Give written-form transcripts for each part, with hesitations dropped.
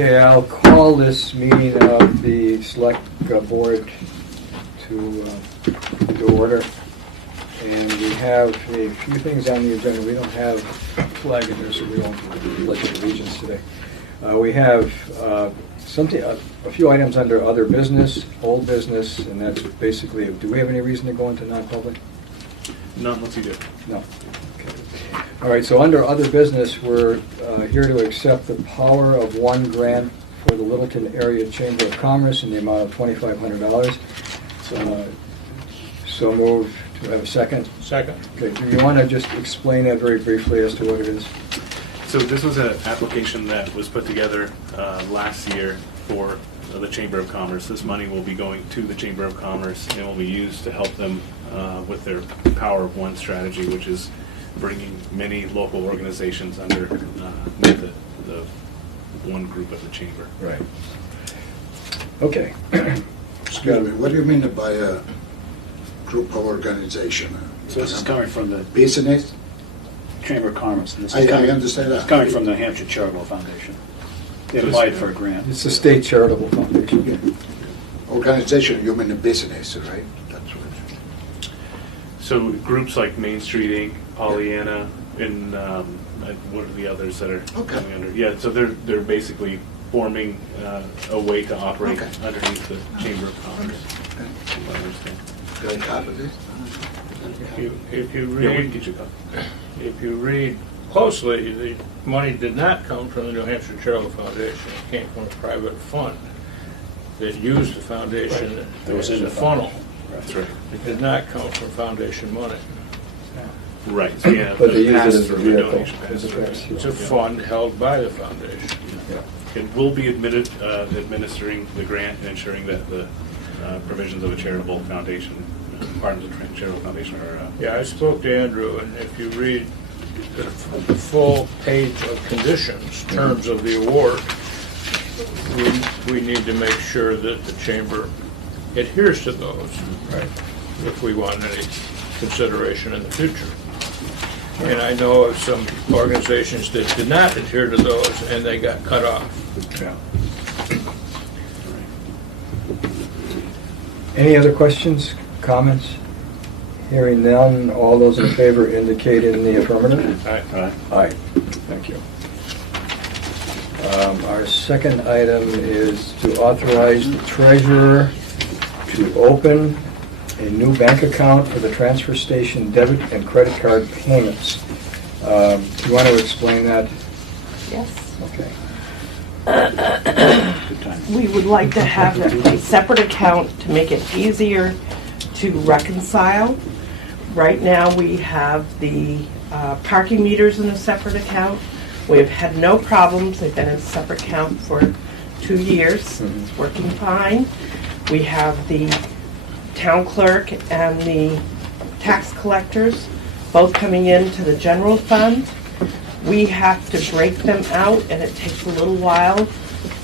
Okay, I'll call this meeting of the Select Board to order. And we have a few things on the agenda. We don't have a flag in here, so we won't pledge allegiance today. We have a few items under other business, old business, and that's basically, do we have any reason to go into non-public? Not unless you do. No. Okay. All right, so under other business, we're here to accept the Power of One grant for the Littleton Area Chamber of Commerce in the amount of $2,500. So moved. Do I have a second? Second. Okay, do you want to just explain that very briefly as to what it is? So this was an application that was put together last year for the Chamber of Commerce. This money will be going to the Chamber of Commerce and will be used to help them with their Power of One strategy, which is bringing many local organizations under the one group of the Chamber. Right. Okay. Excuse me, what do you mean by a group of organization? So this is coming from the Business? Chamber of Commerce. And this I is coming, understand that. It's coming from the New Hampshire Charitable Foundation. They applied for a grant. It's the State Charitable Foundation. Yeah. Organization, you mean a business, right? That's what. So groups like Main Street Inc., Pollyanna, and what are the others that are coming under? Yeah, so they're basically forming a way to operate underneath the Chamber of Commerce. I understand. Do I copy this? If you Yeah, we can read, get you a copy. if you read closely, the money did not come from the New Hampshire Charitable Foundation. It came from a private fund that used the foundation That was as in a the funnel. That's right. It did not come from foundation money. Right. So yeah, But they use it pass as a through vehicle. donation As a pass-through. pass-through. It's a fund held by the foundation. Yeah. It will be administering the grant and ensuring that the provisions of a charitable foundation, partners of a charitable foundation are. Yeah, I spoke to Andrew, and if you read the full page of conditions, terms of the award, we need to make sure that the chamber adheres to those, right, if we want any consideration in the future. And I know of some organizations that did not adhere to those, and they got cut off. Yeah. Any other questions, comments? Hearing none, all those in favor indicate in the affirmative. Aye. Aye. Thank you. Our second item is to authorize the treasurer to open a new bank account for the transfer station debit and credit card payments. Do you want to explain that? Yes. Okay. We would like to have a separate account to make it easier to reconcile. Right now, we have the parking meters in a separate account. We have had no problems. They've been in a separate account for 2 years. It's working fine. We have the town clerk and the tax collectors both coming into the general fund. We have to break them out, and it takes a little while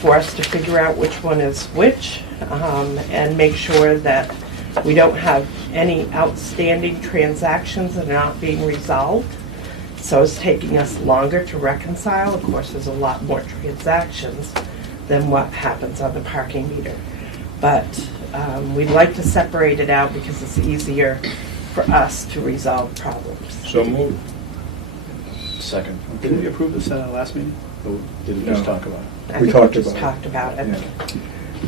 for us to figure out which one is which, and make sure that we don't have any outstanding transactions that are not being resolved. So it's taking us longer to reconcile. Of course, there's a lot more transactions than what happens on the parking meter. But we'd like to separate it out because it's easier for us to resolve problems. So moved. Second. Didn't we approve this at our last meeting? Or did we just No. talk about it? I We think talked just about it. talked about it. Yeah.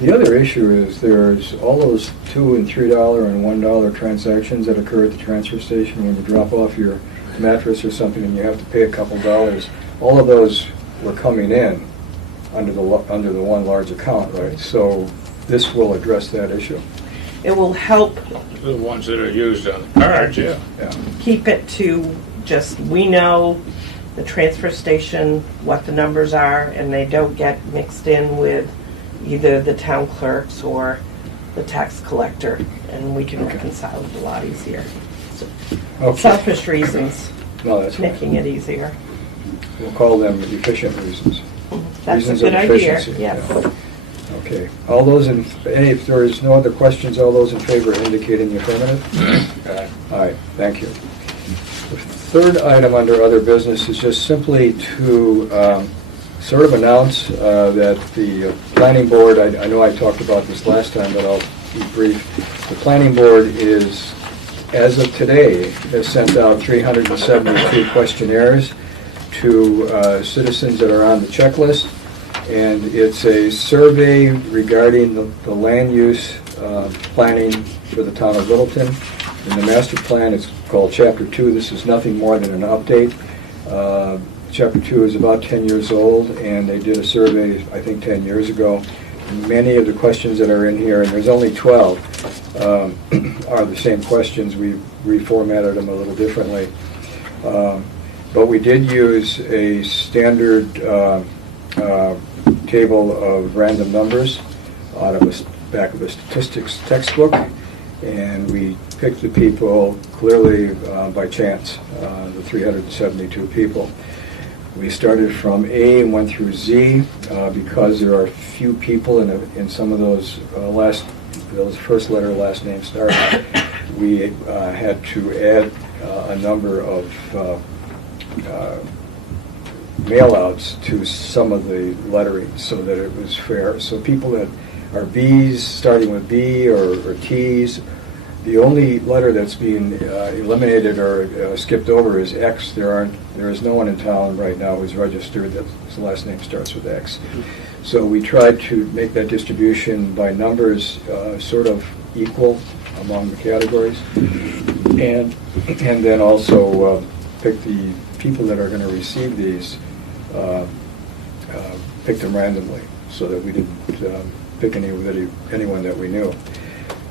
The other issue is there's all those $2 and $3 and $1 transactions that occur at the transfer station when you drop off your mattress or something and you have to pay a couple dollars. All of those were coming in under the one large account, right? So this will address that issue. It will help The ones that are used on the cards, yeah. Yeah. keep it to just, we know the transfer station, what the numbers are, and they don't get mixed in with either the town clerks or the tax collector, and we can reconcile it a lot easier. Okay. Selfish reasons, No, that's fine. making it easier. We'll call them efficient reasons. That's a Reasons good of idea, efficiency, yes. yeah. Okay. All those in, if there is no other questions, all those in favor indicate in the affirmative. All right, thank you. The third item under other business is just simply to sort of announce that the planning board, I know I talked about this last time, but I'll be brief. The planning board is, as of today, has sent out 372 questionnaires to citizens that are on the checklist. And it's a survey regarding the land use planning for the town of Littleton. And the master plan is called Chapter 2. This is nothing more than an update. Chapter 2 is about 10 years old, and they did a survey, I think, 10 years ago. Many of the questions that are in here, and there's only 12, are the same questions. We reformatted them a little differently. But we did use a standard table of random numbers out of the back of a statistics textbook, and we picked the people clearly by chance, the 372 people. We started from A and went through Z because there are few people in some of those first letter last name starts. We had to add a number of mail-outs to some of the lettering so that it was fair. So people that are Bs, starting with B or Ts, the only letter that's being eliminated or skipped over is X. There is no one in town right now who's registered that his last name starts with X. So we tried to make that distribution by numbers sort of equal among the categories, and then also pick the people that are going to receive these, pick them randomly so that we didn't pick anyone that we knew.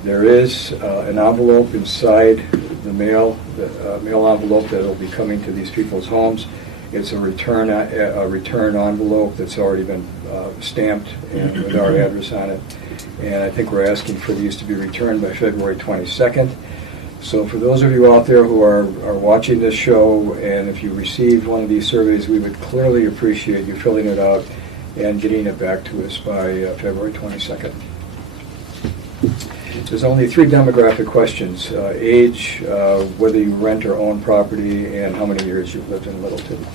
There is an envelope inside the mail envelope that will be coming to these people's homes. It's a return envelope that's already been stamped and with our address on it. And I think we're asking for these to be returned by February 22nd. So for those of you out there who are watching this show, and if you receive one of these surveys, we would clearly appreciate you filling it out and getting it back to us by February 22nd. There's only 3 demographic questions: age, whether you rent or own property, and how many years you've lived in Littleton.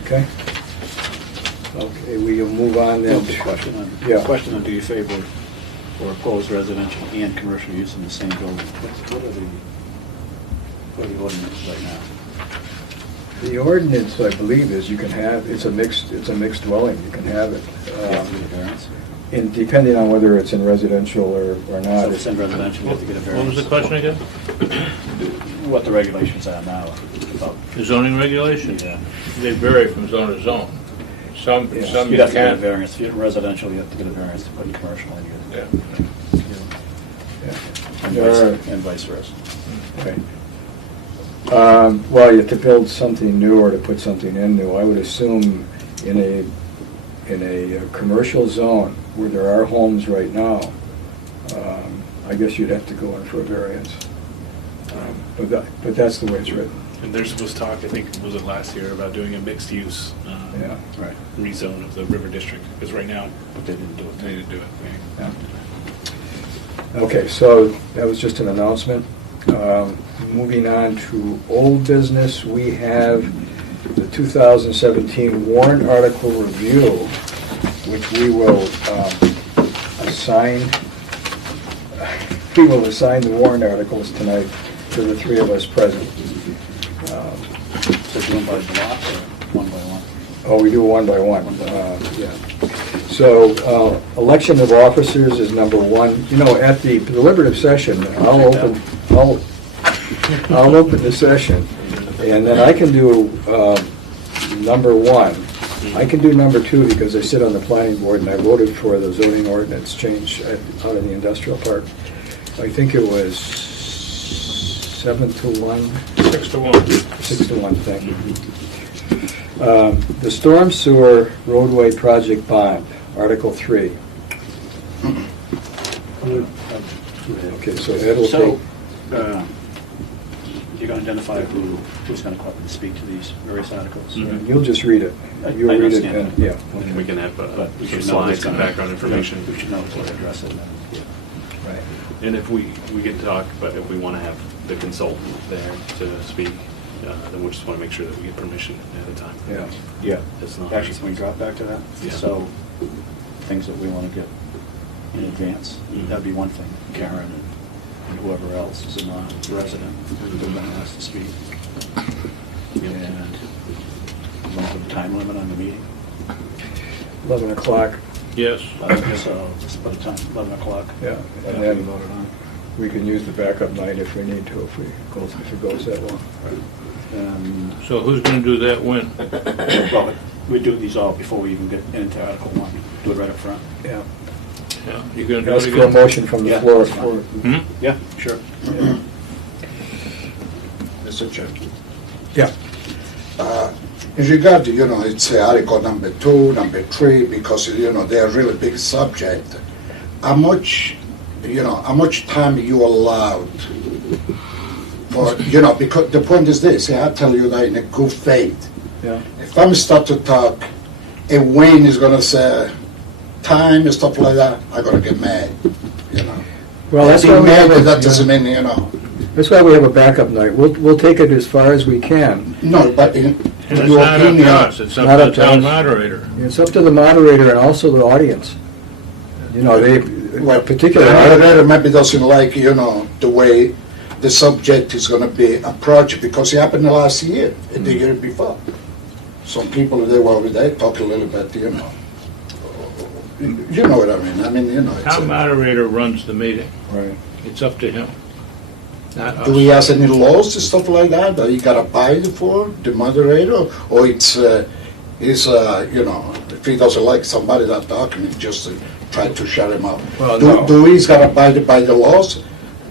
Okay? Okay, we'll move on then. Question on do you favor or oppose residential and commercial use in the same building? What are the ordinances right now? The ordinance, I believe, is you can have, it's a mixed dwelling, you can have it. You have to get a variance? And depending on whether it's in residential or So not. if it's in residential, you have to get a What variance. was the question again? What the regulations are now about. The zoning regulations? Yeah. They vary from zone to zone. Some Yeah. you You'd have to get a can't. variance. If you're residential, you have to get a variance to put in commercial in Yeah. Yeah. and vice versa. Okay. Well, you have to build something new or to put something in new. I would assume in a commercial zone where there are homes right now, I guess you'd have to go in for a variance. But that's the way it's written. And there was talk, I think, was it last year, about doing a mixed-use Yeah. Right. rezone of the river district, because right now, But they didn't do it. they didn't do it. Yeah. Okay, so that was just an announcement. Moving on to old business, we have the 2017 warrant article review, which we will assign. We will assign the warrant articles tonight to the 3 of us present. So do one by block or one by one? Oh, we do one by one. Yeah. So, election of officers is number 1. You know, at the deliberative session, I'll open the session, and then I can do number 1. I can do number 2 because I sit on the planning board and I voted for the zoning ordinance change out of the industrial park. I think it was 7-1. 6-1. 6-1, thank you. The storm sewer roadway project bond, Article 3. Okay, so Ed will So, take, you're going to identify who's going to come up and speak to these various articles? Mhm. you'll just read it. I You'll read it, understand and, that. yeah. And we can have But we some should know who's slides and gonna- background information. We should know who's going to address it. Right. And if we can talk, but if we want to have the consultant there to speak, then we'll just want to make sure that we get permission at a time. Yeah. Yeah, It's not. actually, can we drop back to that? Yeah. So, things that we want to get in advance, Mhm. that'd be one thing. Karen and whoever else is a non-resident who's been asked to speak. And we'll put a time limit on the meeting. 11 o'clock, Yes. So, let's put a time, 11 o'clock. yeah. That'll And be then voted on. we can use the backup night if we need to, if it goes that long. So who's going to do that when? Well, we do these all before we even get into Article 1. Do it right up front. Yeah. Yeah, you going to do Ask it for a again? motion from the Yeah, floor that's fine. for, Yeah, sure. Mr. Chair. yeah. In regard to, it's Article number 2, number 3, because, they're really big subject. How much time you allowed for, because the point is this, I tell you that in a good faith. Yeah. If I'm start to talk, and Wayne is gonna say time and stuff like that, I'm gonna get mad, Well, that's Being why we mad, have that doesn't a, mean, that's why we have a backup night. We'll take it as far as we can. no, but in And it's your not up to opinion, us, it's Not up to up the to town us. moderator. It's up to the moderator and also the audience. well, particular the article. moderator maybe doesn't like, the way the subject is gonna be approached, because it happened last year, and the year before. Some people, they talk a little bit, you know what I mean, it's Town moderator runs the meeting. Right. It's up to him, not do we us. have any laws and stuff like that you gotta abide for, the moderator, or if he doesn't like somebody that talking, just try to shut him up? Well, no. Do he's gotta abide by the laws?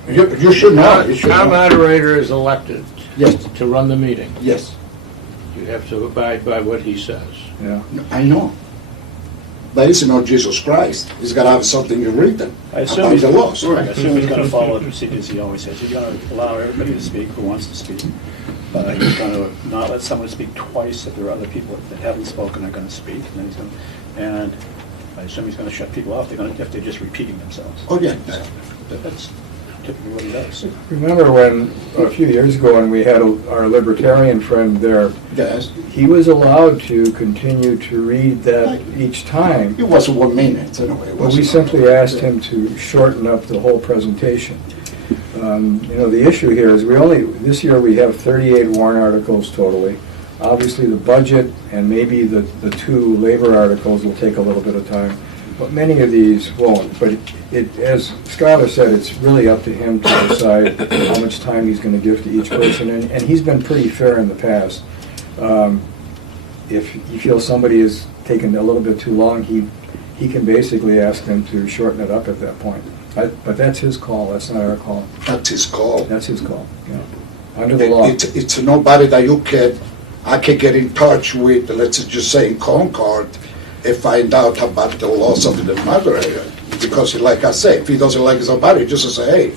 You should know, you should Town know. moderator is elected Yes, to run the meeting. yes, You have to abide by what he says. Yeah. I know. But it's not Jesus Christ. He's got to have something written I assume about he's, the laws. I assume he's going to follow the procedures he always has. He's going to allow everybody to speak who wants to speak, but he's going to not let someone speak twice if there are other people that haven't spoken are going to speak. And then he's going to, and I assume he's going to shut people off if they're just repeating themselves. Oh, yeah. That's typically what he does. Remember when, a few years ago, when we had our libertarian friend there, Yes. he was allowed to continue to read that each time, It was 1 minute, anyway. It but we wasn't- simply asked him to shorten up the whole presentation. The issue here is this year we have 38 warrant articles totally. Obviously, the budget and maybe the 2 labor articles will take a little bit of time, but many of these won't. But as Scott has said, it's really up to him to decide how much time he's going to give to each person, and he's been pretty fair in the past. If he feels somebody is taking a little bit too long, he can basically ask them to shorten it up at that point. But that's his call, that's not our call. That's his call. That's his call, yeah. Under the law. It's nobody that I can get in touch with, let's just say in Concord, and find out about the laws of the moderator. Because like I say, if he doesn't like somebody, just say, hey.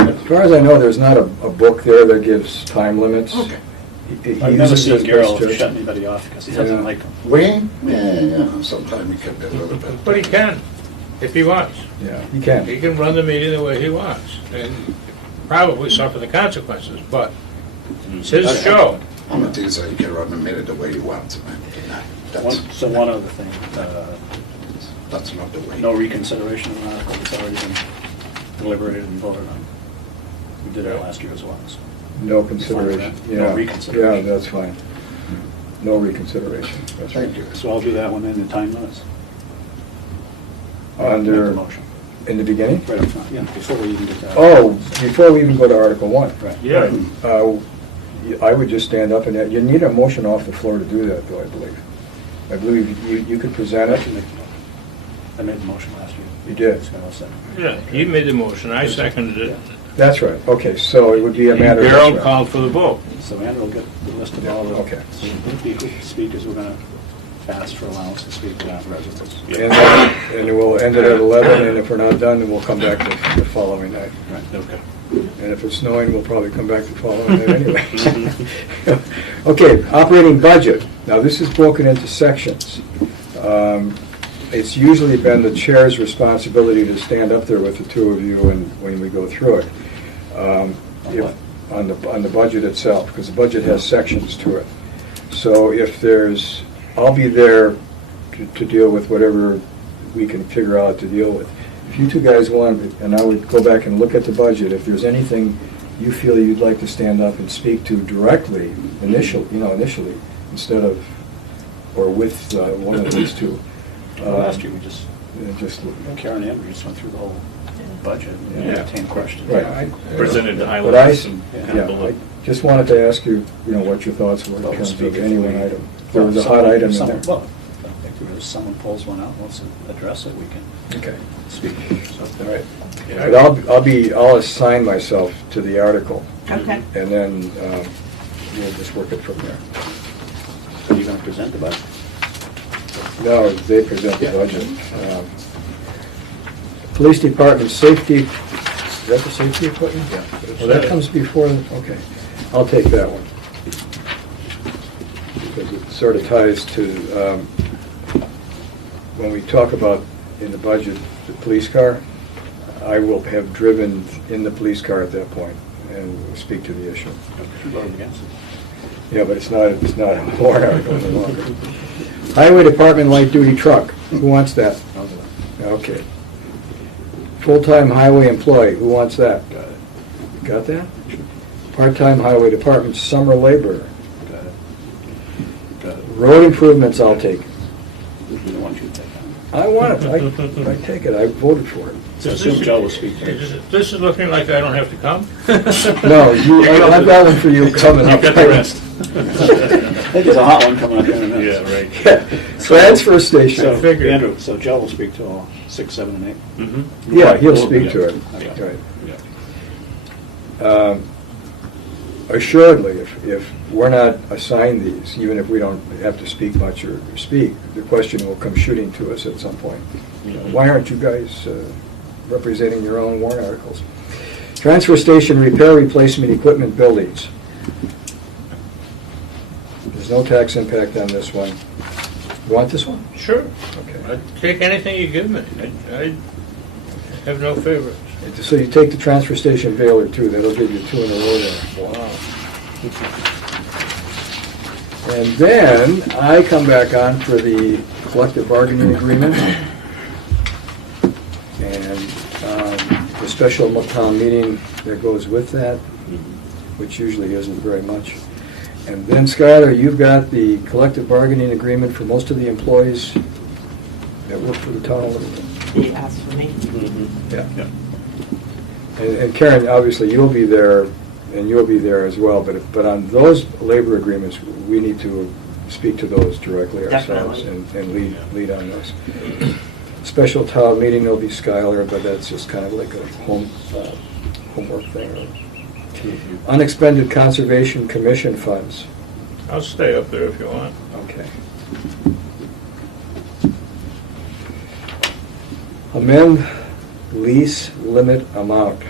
As far as I know, there's not a book there that gives time limits. Okay. He I've never uses seen his best Gerald judgment. shut anybody off because he doesn't Yeah. like them. Wayne? Yeah, sometimes he can be a little bit. But he can, if he wants. Yeah, he can. He can run the meeting the way he wants, and probably suffer the consequences, but it's his show. I'm not saying he can run the minute the way he wants, man. So one other thing, That's not the way. no reconsideration of an article that's already been deliberated and voted on. We did that last year as well. So. No consideration. No Yeah. reconsideration. Yeah, that's fine. No reconsideration. That's Thank right. you. So I'll do that one in the time limits. Make Under, the motion. in the beginning? Right up front, yeah, before we even get to that. Oh, before we even go to Article 1. Right. Yeah. I would just stand up and, you need a motion off the floor to do that, though, I believe. I believe you could present it. I made the motion last year. You did. So I'll second. Yeah, he made the motion, I seconded it. That's right. Okay, so it would be a matter of... Gerald called for the vote. So Andrew will get the list of all the Okay. speakers we're going to ask for allowance to speak without residence. And we'll end it at 11, and if we're not done, then we'll come back the following night. Right, okay. And if it's snowing, we'll probably come back the following night anyway. Okay, operating budget. Now, this is broken into sections. It's usually been the chair's responsibility to stand up there with the two of you when we go through it. If- on the budget itself, because the budget has sections to it. So if there's, I'll be there to deal with whatever we can figure out to deal with. If you two guys want, and I would go back and look at the budget, if there's anything you feel you'd like to stand up and speak to directly, initially, instead of, or with one of these two. Last year, we just, Just, Karen and Andrew just went through the whole budget and Yeah. entertained questions. Right. Presented the but I, highlights and kind yeah, of I bullet. just wanted to ask you, what your thoughts were in Well, terms of speak any if one we- item. There was a hot item in there. Well, I think if someone pulls one out, wants to address it, we can Okay, speak. all right. Yeah, But I'll assign myself to the article, Okay. and then we'll just work it from there. Are you going to present the budget? No, they present the Yeah. budget. Police Department safety, is that the safety equipment? Yeah. Well, that comes before, okay. I'll take that one. Because it sort of ties to, when we talk about in the budget, the police car, I will have driven in the police car at that point and speak to the issue. You voted against it. Yeah, but it's not a warrant article any longer. Highway Department light duty truck, who wants that? I'll do it. Okay. Full-time highway employee, who wants that? Got it. Got that? Part-time highway department summer laborer. Got it. Got it. Road improvements, I'll take. We don't want you to take that. I want it, I take it, I voted for it. So assume Joe will speak to This it. is looking like I don't have to come? No, I've got one for you coming up. You've got the rest. I think there's a hot one coming up here in a minute. Yeah, right. Yeah. Transfer So, station. figured. Andrew, so Joe will speak to all 6, 7, and 8? Mm-hmm. Yeah, he'll speak to it. Yeah. Right. Yeah. Assuredly, if we're not assigned these, even if we don't have to speak much or speak, the question will come shooting to us at some point. Why aren't you guys representing your own warrant articles? Transfer station repair replacement equipment buildings. There's no tax impact on this one. You want this one? Sure. Okay. I'd take anything you give me. I have no favorites. So you take the transfer station baler too, that'll give you 2 in a row there. Wow. And then I come back on for the collective bargaining agreement and the special town meeting that goes with that, which usually isn't very much. And then Skylar, you've got the collective bargaining agreement for most of the employees that work for the town of Littleton. He asked for me. Mm-hmm. Yeah. Yeah. And Karen, obviously, you'll be there, and you'll be there as well, but on those labor agreements, we need to speak to those directly ourselves Definitely. and lead on those. Special town meeting, there'll be Skylar, but that's just kind of like a homework thing. Unexpended Conservation Commission funds. I'll stay up there if you want. Okay. Amend lease limit amount.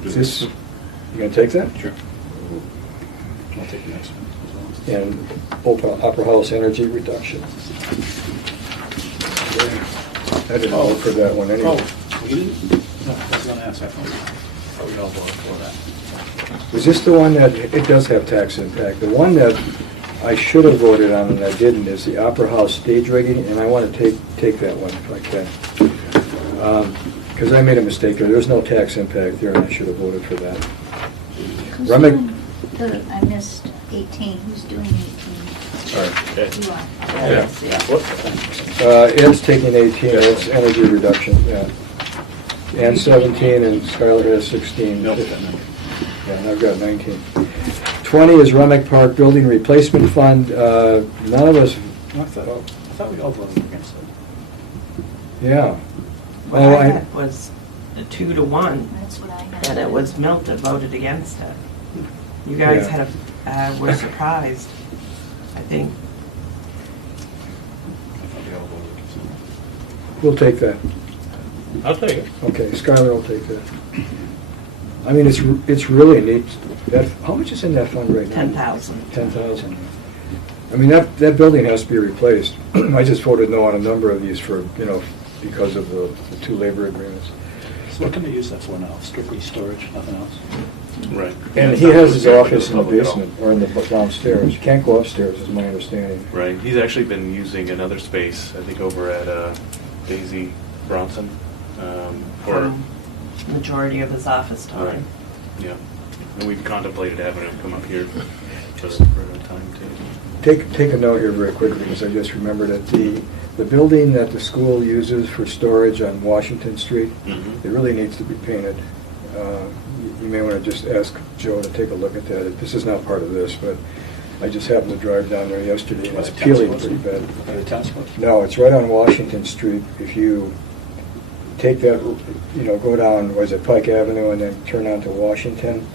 This, you gonna take that? Sure. I'll take the next one as well. And Opera House energy reduction. I didn't vote for that one anyway. Oh, we didn't? No, I was going to ask that one. We all voted for that. Is this the one that, it does have tax impact. The one that I should have voted on and I didn't is the Opera House stage rigging, and I want to take that one if I can. Because I made a mistake there. There's no tax impact there, and I should have voted for that. Who's Remick? doing I missed 18. Who's doing 18? All right. You are. Yes, yeah. Ed's taking 18, it's energy reduction, yeah. And 17, and Skylar has 16. No, Yeah, and I've got 19. 20 is Remick Park Building Replacement Fund. None of us, I thought we all voted against it. yeah. What Oh, I had was a 2-1, That's what I had. and it was Milt that voted against it. You guys Yeah. had were surprised, I think. I thought we all voted against it. We'll take that. I'll take it. Okay, Skylar will take that. I mean, it's really neat. How much is in that fund right now? 10,000. 10,000. I mean, that building has to be replaced. I just voted no on a number of these for, because of the 2 labor agreements. So what can they use that for now? Strictly storage, nothing else? Right. And he has his office in the basement, or in the downstairs. You can't go upstairs, is my understanding. Right. He's actually been using another space, I think over at Daisy Bronson, for, Majority of his office time. yeah. And we've contemplated having him come up here for a time too. Take a note here very quickly, because I just remembered that the building that the school uses for storage on Washington Street, Mhm. it really needs to be painted. You may want to just ask Joe to take a look at that. This is not part of this, but I just happened to drive down there yesterday, and it's peeling pretty bad. By the tennis courts? No, it's right on Washington Street. If you take that, go down, was it Pike Avenue, and then turn onto Washington,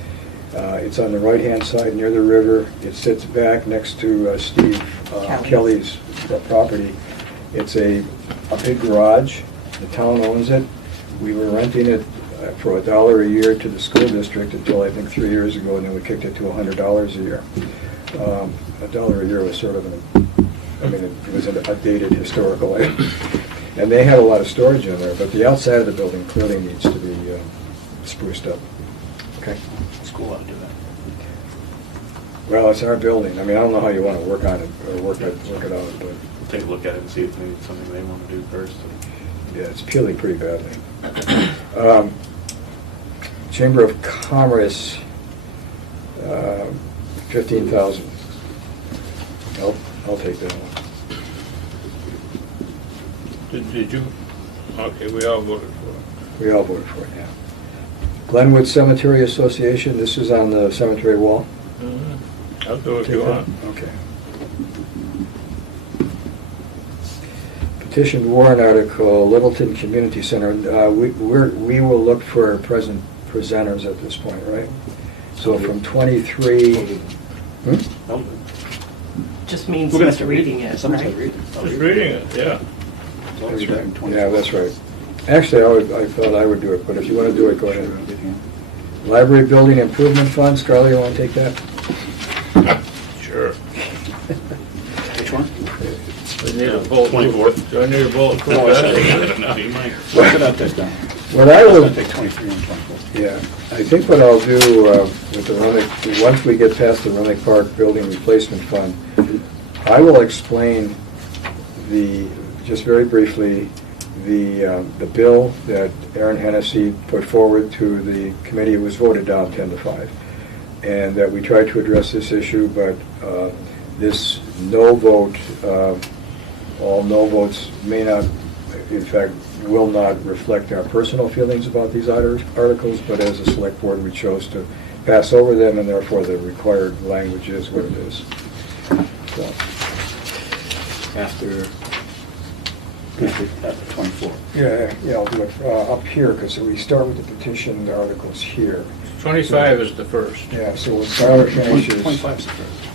it's on the right-hand side near the river. It sits back next to Steve Kelly's property. It's a big garage. The town owns it. We were renting it for $1 a year to the school district until I think 3 years ago, and then we kicked it to $100 a year. $1 a year was sort of it was a dated historical item. And they had a lot of storage in there, but the outside of the building clearly needs to be spruced up. Okay? School ought to do that. Well, it's our building. I don't know how you want to work on it, or work it out, but Take a look at it and see if it's something they want to do first. yeah, it's peeling pretty badly. Chamber of Commerce, 15,000. I'll take that one. Did you? Okay, we all voted for it. We all voted for it, yeah. Glenwood Cemetery Association, this is on the cemetery wall. I'll do it if Take you that? want. Okay. Petition warrant article, Littleton Community Center. We will look for present presenters at this point, right? So from 23. Just means We're gonna have he's to read reading it. it, Someone's right? got to read it. Just reading it, yeah. That's right. Yeah, that's right. Actually, I thought I would do it, but if you want to do it, go ahead. Library Building Improvement Fund, Scarlett, you want to take that? Sure. Which one? We need a bullet. 24. Do I need a bullet? No, I said I don't know, you might. Look at that down. What I I was would, going to take 23 and 24. yeah, I think what I'll do with the Rummick, once we get past the Rummick Park Building Replacement Fund, I will explain just very briefly, the bill that Aaron Hennessy put forward to the committee. It was voted down 10-5, and that we tried to address this issue, but this no vote, all no votes may not, in fact, will not reflect our personal feelings about these articles, but as a select board, we chose to pass over them, and therefore the required language is what it is. So, After 24. yeah, I'll do it up here, because we start with the petition articles here. 25 is the first. Yeah, so when Skylar finishes... 25 is the first.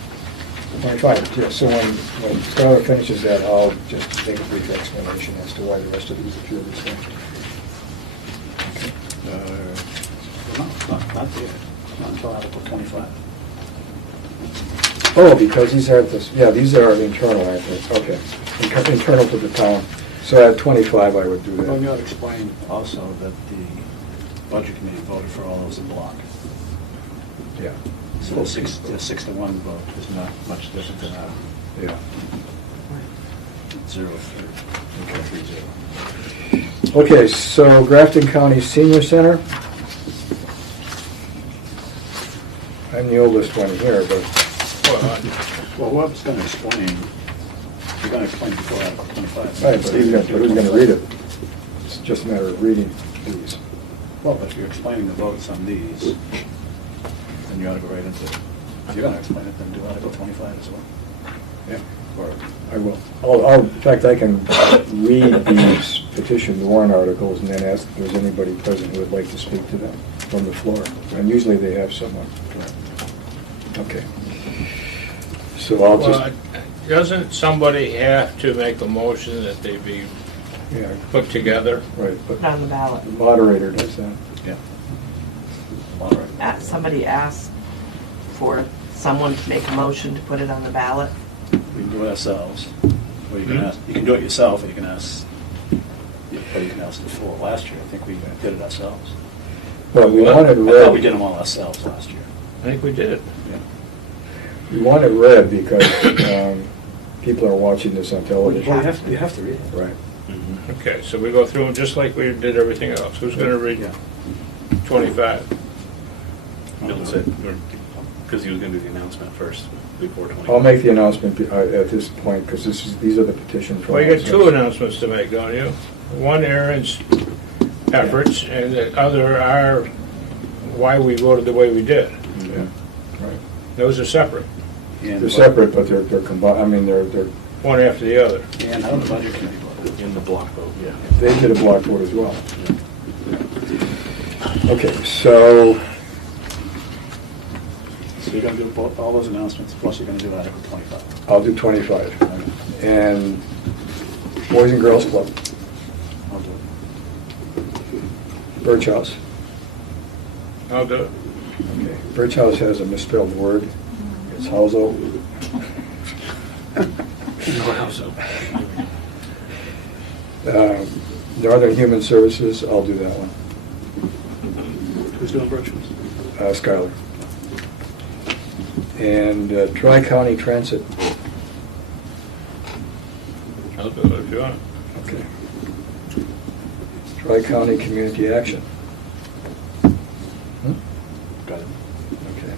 25, yeah, so when Skylar finishes that, I'll just make a brief explanation as to why the rest of these appear the same. No, not yet. Not until Article 25. Oh, because these are, these are internal, I think, okay. Internal to the town. So at 25, I would do Well, you ought that. to explain also that the Budget Committee voted for all those in block. Yeah, So the 6-1 vote is not much different than a yeah. 0-3. Okay, so Grafton County Senior Center. I'm the oldest one here, but, Well, whoever's going to explain, you're going to explain before Article 25. right, but who's going to read it? It's just a matter of reading these. Well, if you're explaining the votes on these, then you ought to go right into, if you're going to explain it, then do Article 25 as well. Yeah, or I will. In fact, I can read these petition warrant articles and then ask if there's anybody present who would like to speak to them from the floor. And usually they have someone. Okay. So I'll Well, just, doesn't somebody have to make a motion that they be yeah, put together? right, but Put on the ballot. the moderator does that. Yeah. All right. Somebody asked for someone to make a motion to put it on the ballot. We can do it ourselves, or you can ask, you can do it yourself, or you can ask but you can ask the full. Last year, I think we did it ourselves. Well, we What? wanted I thought we did red, them all ourselves last year. I think we did. Yeah. we wanted red because people are watching this on television. Well, you have to read it. Right. Okay, so we go through them just like we did everything else. Who's going to read Yeah. 25? Bill said, because he was going to do the announcement first before 20. I'll make the announcement at this point, because these are the petitions. for Well, you got two announcements. announcements to make, don't you? One, Aaron's efforts, and the other are why we voted the way we did. Yeah, right. Those are separate, And They're separate, but they're combined, I mean, they're, one after the other. And how did the budget committee vote? In the block vote, yeah. they did a block vote as well. Okay, so, So you're going to do all those announcements, plus you're going to do Article 25. I'll do 25. And Boys and Girls Club, I'll do it. Birch House. I'll do it. Okay, Birch House has a misspelled word. It's Houso. No, how so? Northern Human Services, I'll do that one. Who's doing Birchwood? Skylar. And Tri-County Transit, I'll do it if you want. okay. Tri-County Community Action. Got it. Okay.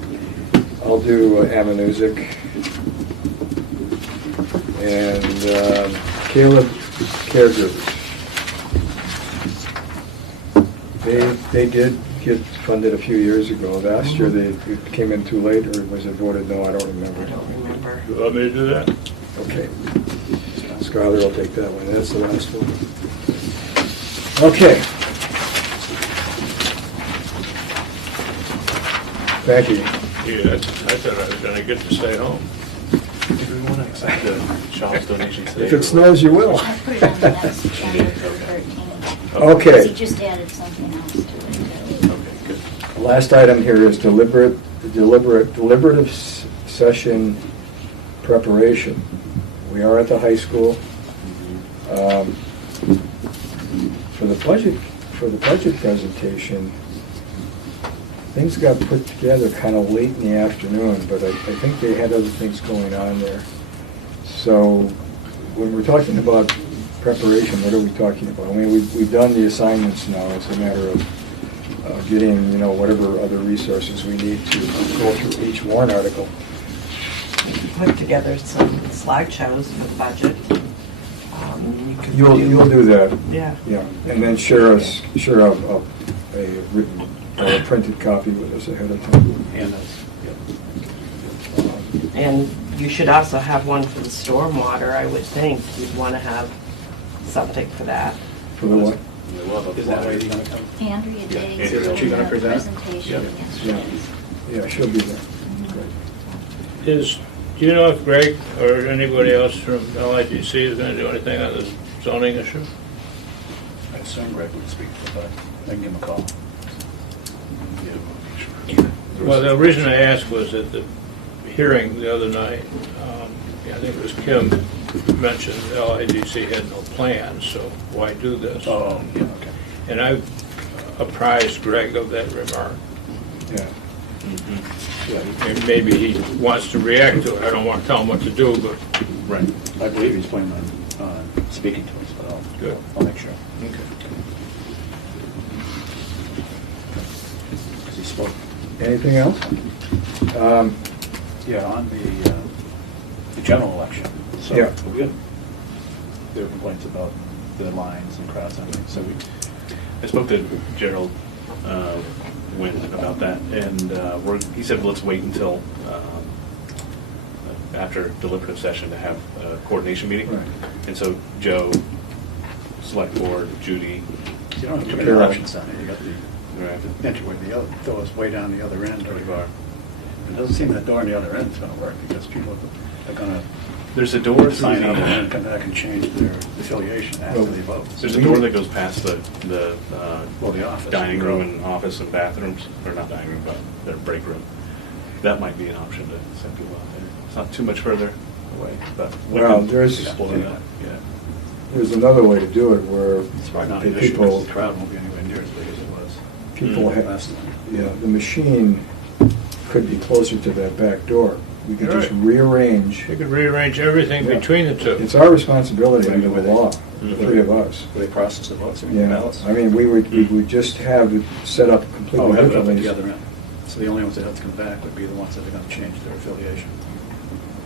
I'll do Amanuzik. And Caleb Caregivers. They did get funded a few years ago. Last year, it came in too late, or was it voted no? I don't remember. I don't remember. You want me to do that? Okay. Skylar will take that one. That's the last one. Okay. Thank you. Yeah, I thought I was going to get to stay home. Did we want to accept the Shaw's donation today? If it snows, you will. I put it on the next agenda for 13. Okay. He just added something else to it. Okay, good. The last item here is deliberative session preparation. We are at the high school. For the budget presentation, things got put together kind of late in the afternoon, but I think they had other things going on there. So when we're talking about preparation, what are we talking about? I mean, we've done the assignments now. It's a matter of getting, whatever other resources we need to go through each warrant article. Put together some slideshows for the budget. You could You'll do that, Yeah. yeah, and then share a written, or a printed copy with us ahead of time. And those, yeah. And you should also have one for the stormwater, I would think. You'd want to have something for that. For the what? We love a Is that flyer. lady going to come? Andrea Day Andrea, is is doing she gonna a present? presentation Yep. yesterday. Yeah, she'll be there. Great. Do you know if Greg or anybody else from LIDC is going to do anything on this zoning issue? I assume Greg would speak, but I can give him a call. Well, the reason I asked was at the hearing the other night, I think it was Kim mentioned LIDC had no plans, so why do this? Oh, yeah, okay. And I apprised Greg of that remark. Yeah. Yeah, And maybe he wants to react to it. I don't want to tell him what to do, but Right. I believe he's planning on speaking to us, but Good. I'll make sure. Okay. Because he spoke. Anything else? Yeah, on the general election. So Yeah. we had, there were complaints about the lines and crowds and everything, so I spoke to Gerald Wynn about that, and he said, let's wait until after deliberative session to have a coordination meeting. Right. And so Joe, Select Board, Judy, you don't have to Compare commit elections on it, you got right, the entryway, the other door's way down the other end. It doesn't seem that door on the other end is gonna work, because people are gonna there's a door through sign up and then the, come back and change their affiliation after they vote. there's a door that goes past the Well, the office. dining room and office and bathrooms, or not dining room, but their break room. That might be an option to send people out there. It's not too much further away, but we Well, can there's- explore that, yeah. there's another way to do it where It's probably not the an issue, people, because the crowd won't be anywhere near as big as it was people have, last time. yeah, the machine could be closer to that back door. We could just Right. rearrange. You could rearrange everything Yeah. between the two. It's our responsibility under the With it. law, the three of us. Will they process the votes? I mean, Yeah, ballots? I mean, we would just have it set up Oh, completely have it up at differently. the other end. So the only ones that have to come back would be the ones that are gonna change their affiliation.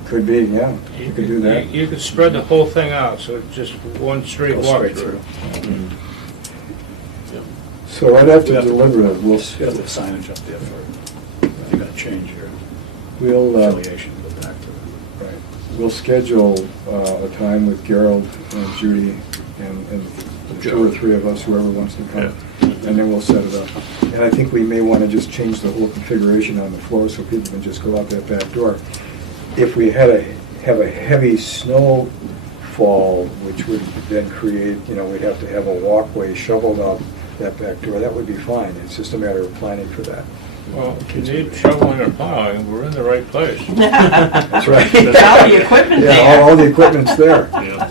Could be, yeah, you could do that. You could spread the whole thing out, so it's just one straight Go walk straight through. through. So right after You have to- deliberative, we'll, You have the signage up there for, if you're gonna change your we'll, affiliation, go back to it. right, we'll schedule a time with Gerald and Judy and the two or three of us, whoever wants to come, and then we'll set it up. And I think we may want to just change the whole configuration on the floor so people can just go out that back door. If we had have a heavy snowfall, which would then create, we'd have to have a walkway shoveled out that back door, that would be fine. It's just a matter of planning for that. Well, if you need shoveling or plowing, we're in the right place. That's right. All the equipment Yeah, there. all the equipment's there. Yeah.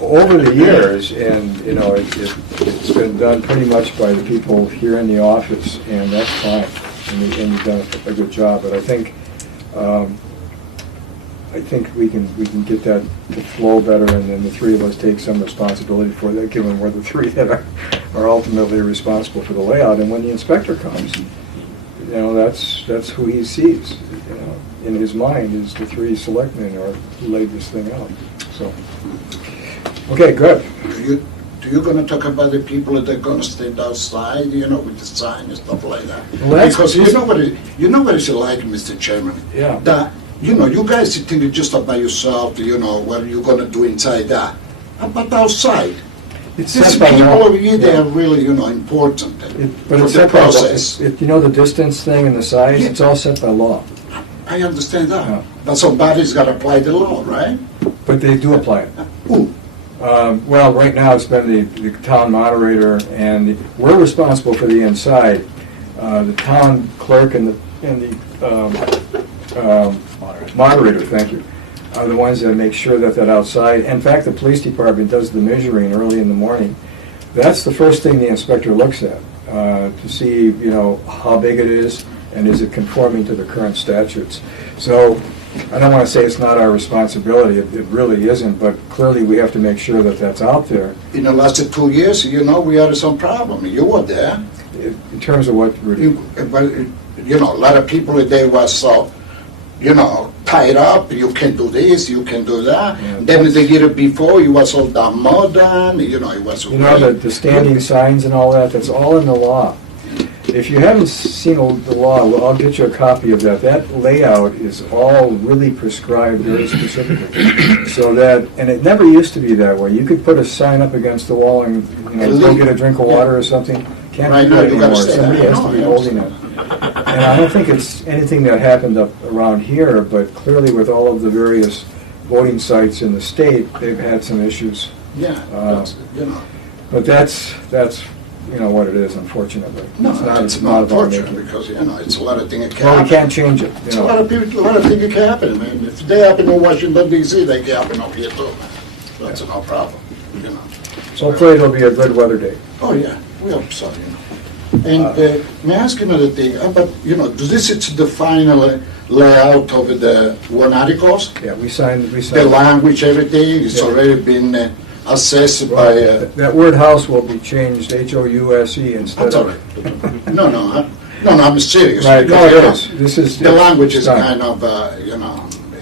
Over the years, and, it's been done pretty much by the people here in the office, and that's fine, and you've done a good job, but I think we can get that to flow better, and then the three of us take some responsibility for that, given we're the three that are ultimately responsible for the layout, and when the inspector comes, that's who he sees, in his mind is the three selectmen who laid this thing out, so. Okay, good. Do you gonna talk about the people that are gonna stand outside, with the sign and stuff like that? Well, that's- Because you know what it's like, Mr. Chairman? Yeah. That, you guys sitting just about yourself, what you're gonna do inside that. How about outside? It's These set by people law. over here, they Yeah. are really, important But for it's the set by law. process. The distance thing and the size, Yeah. it's all set by law. I understand Yeah. that. But somebody's gotta apply the law, right? But they do apply it. Who? Well, right now, it's been the town moderator, and we're responsible for the inside. The town clerk and the moderator, thank you, are the ones that make sure that outside. In fact, the police department does the measuring early in the morning. That's the first thing the inspector looks at, to see, how big it is, and is it conforming to the current statutes. So, I don't want to say it's not our responsibility, it really isn't, but clearly we have to make sure that that's out there. In the last 2 years, we had some problem. You were there. In terms of what, Rudy? A lot of people, they were so, tied up. You can do this, you can do that. Yeah, Then the year before, you was all done modern, it was The standing signs and all that, that's all in the law. If you haven't seen the law, well, I'll get you a copy of that. That layout is all really prescribed very specifically. So that, and it never used to be that way. You could put a sign up against the wall and, go get a drink of water or something. Can't Right do now, that you gotta anymore. stay Somebody there. has to be No, I holding it. And I don't think it's anything that happened up around here, but clearly with all of the various voting sites in the state, they've had some issues. Yeah, that's, But that's what it is, unfortunately. No, it's not about torture, making- because, it's a lot of things that can Well, we happen. can't change it, It's a lot of people, a lot of things that can happen, man. If they happen in Washington DC, they can happen up here too, man. That's no problem, So hopefully it'll be a good weather day. Oh, yeah, we hope so, And may I ask you another thing? But, this is the final layout of the warrant articles? Yeah, we signed. The language, everything, it's Yeah. already been assessed by... That word house will be changed House instead That's all of. right. No, I'm serious. Right, no, because, it is. This is. The language is done. kind of,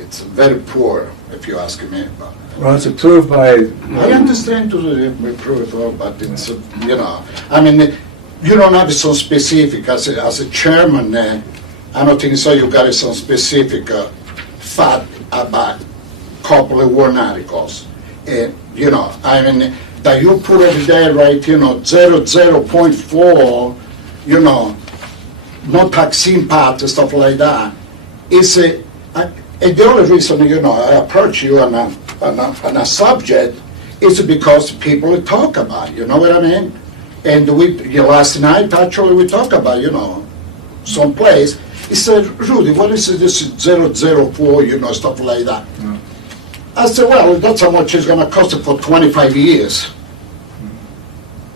it's very poor, if you ask me. But, Well, it's approved by. I understand to improve, but it's, I mean, you don't have some specific, as a chairman, I don't think so, you got some specific fact about couple of warrant articles. I mean, that you put over there, right, 00.4, no tax impact, stuff like that. It's and the only reason, I approach you on a subject is because people talk about it, you know what I mean? And last night, actually, we talked about, some place. He said, Rudy, what is this 004, stuff like that. I said, well, that's how much it's gonna cost for 25 years.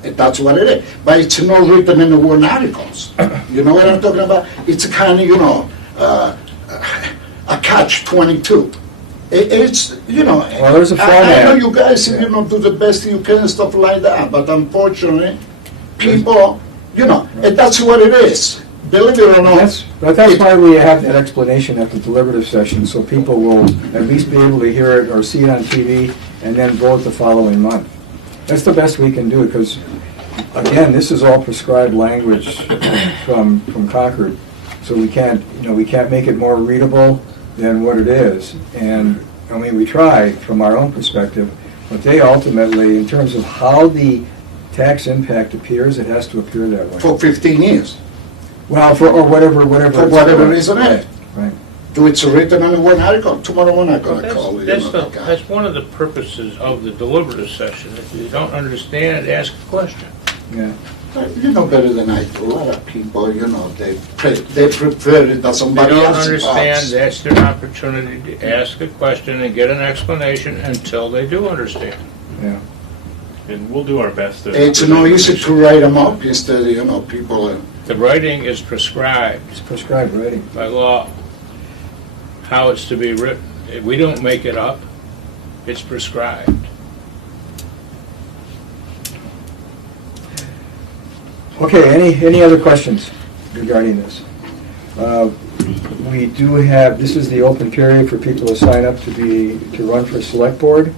And that's what it is. But it's not written in the warrant articles. You know what I'm talking about? It's kind of, a catch-22. It's, Well, there's a I format. know you guys, do the best you can and stuff like that, but unfortunately, people, and that's what it is. Believe it or not. But that's why we have that explanation at the deliberative session, so people will at least be able to hear it or see it on TV and then vote the following month. That's the best we can do, because, again, this is all prescribed language from Concord, so we can't make it more readable than what it is. And, I mean, we try from our own perspective, but they ultimately, in terms of how the tax impact appears, it has to appear that way. For 15 years, Well, for whatever. for whatever reason it is. Right. Do it's written on the warrant article? Tomorrow morning I'm Well, gonna call you. That's one of the purposes of the deliberative session. If you don't understand, ask a question. Yeah. You know better than I do. A lot of people, they prefer it that They somebody don't else understand, asks. that's their opportunity to ask a question and get an explanation until they do understand. Yeah. And we'll do our best to. It's no easy to write them up instead, people. The writing is prescribed It's prescribed writing. by law, how it's to be written. We don't make it up, it's prescribed. Okay, any other questions regarding this? We do have, this is the open period for people to sign up to run for select board.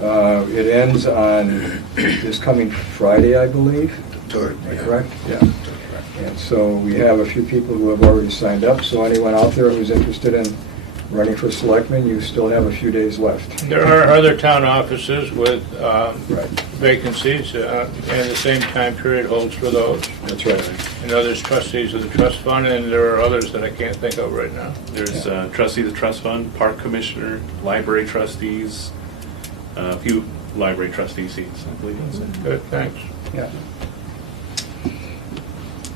It ends on this coming Friday, I believe. Third, Am I correct? Yeah. And so we have a few people who have already signed up, so anyone out there who's interested in running for selectmen, you still have a few days left. There are other town offices with Right. vacancies, and the same time period holds for those. That's right. And others trustees of the trust fund, and there are others that I can't think of right now. There's trustee of the trust fund, park commissioner, library trustees, a few library trustee seats, I believe that's it. Good, thanks. Yeah.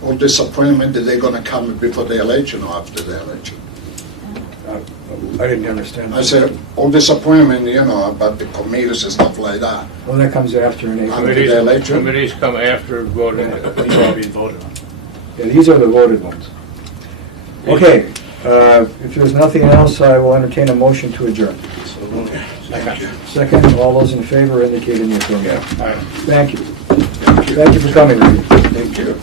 Or disappointment that they're gonna come before the election or after the election. I didn't understand. I said, all disappointment, about the committees and stuff like that. Well, that comes after in April. After the election? Committees come after voting. These are all being voted on. Yeah, these are the voted ones. Okay, if there's nothing else, I will entertain a motion to adjourn. Second, all those in favor indicate in the affirmative. Thank you. Thank you for coming. Rudy. Thank you.